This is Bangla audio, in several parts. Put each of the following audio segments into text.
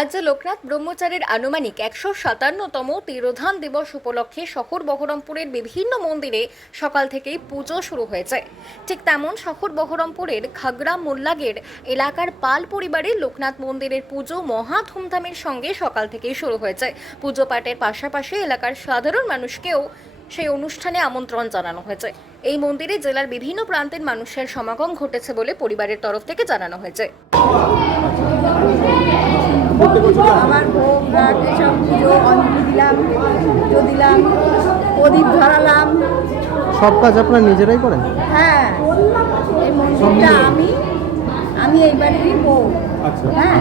আজ লোকনাথ ব্রহ্মচারীর আনুমানিক একশো সাতান্নতম তিরোধান দিবস উপলক্ষে শহর বহরমপুরের বিভিন্ন মন্দিরে সকাল থেকেই পুজো শুরু হয়েছে। ঠিক তেমন শহর বহরমপুরের খাগড়া মোল্লাগের এলাকার পাল পরিবারের লোকনাথ মন্দিরের পুজো মহা ধুমধামের সঙ্গে সকাল থেকেই শুরু হয়েছে। পুজো পাঠের পাশাপাশি এলাকার সাধারণ মানুষকেও সেই অনুষ্ঠানে আমন্ত্রণ জানানো হয়েছে। এই মন্দিরে জেলার বিভিন্ন প্রান্তের মানুষের সমাগম ঘটেছে বলে পরিবারের তরফ থেকে জানানো হয়েছে। আমার ভোগ রাগ এসব পুজো অঞ্জলি দিলাম পুজো দিলাম প্রদীপ ধরালাম। সব কাজ আপনারা নিজেরাই করেন? হ্যাঁ এই মন্দিরটা আমি আমি এই বাড়িরই বউ। হ্যাঁ।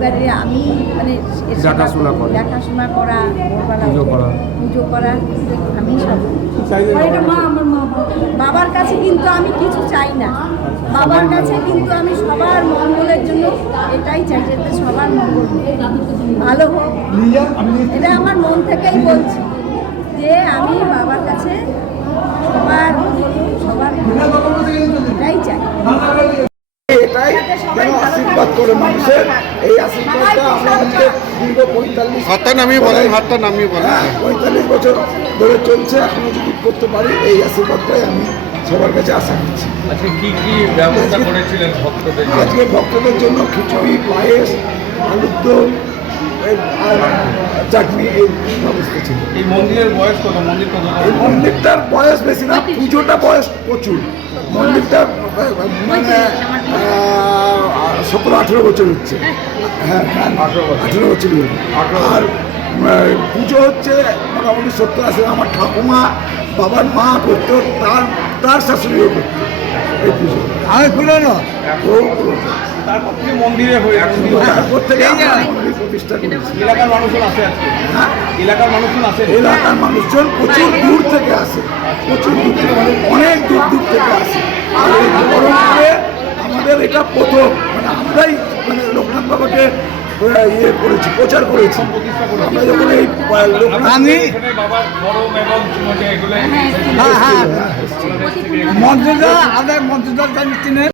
এইবারে আমি মানে দেখাশোনা করা। দেখাশোনা করা পুজো করা। পুজো করা আমি সব বাবার কাছে কিন্তু আমি কিছু চাই না বাবার কাছে কিন্তু আমি সবার মঙ্গলের জন্য এটাই চাই যাতে সবার মঙ্গল ভালো হোক এটা আমার মন থেকেই বলছি যে আমি বাবার কাছে সবার মঙ্গল হোক, সবার ভালো হোক, এটাই চাই এটাই যাতে সবাই যেন আশীর্বাদ করে মানুষের এই আশীর্বাদটা দীর্ঘ পঁয়তাল্লিশ হাতটা নামিয়ে বলেন হাতটা নামিয়ে বলেন। হ্যাঁ পঁয়তাল্লিশ বছর ধরে চলছে এখনও যদি করতে পারি এই আশীর্বাদটাই আমি সবার কাছে আশা করছি। আজকে কি কি ব্যবস্থা করেছিলেন ভক্তদের? আজকে ভক্তদের জন্য খিচুড়ি পায়েস আলুর আর চাটনি এই ব্যবস্থা ছিল। এই মন্দিরের বয়স কত? মন্দির কত? এই মন্দিরটার বয়স বেশি না পুজোটা বয়স প্রচুর। মন্দিরটা মানে সতেরো আঠেরো বছর হচ্ছে। হ্যাঁ আঠেরো বছর। আঠেরো বছর। আর পুজো হচ্ছে মোটামুটি সত্তর আশি আমার ঠাকুমা বাবার মা করতো তার তার শাশুড়িও করতো এই পুজো। আমি খুলে না ও তারপর থেকে মন্দিরে হয়ে তারপর থেকে প্রতিষ্ঠা করেছি। এলাকার মানুষজন আসে হ্যাঁ? এলাকার মানুষজন আসে এলাকার মানুষজন প্রচুর দূর থেকে আসে। প্রচুর দূর থেকে মানে অনেক দূর দূর থেকে আসে। আমাদের এটা প্রথম। মানে আমরাই মানে লোকনাথ বাবাকে ইয়ে করেছি প্রচার করেছি। আমরা যখন এই লোকনাথ আমি এখানে বাবার বড় এবং এগুলো হ্যাঁ হ্যাঁ। মন্ত্রীরা আমাদের মন্ত্রীদের জানি চিনে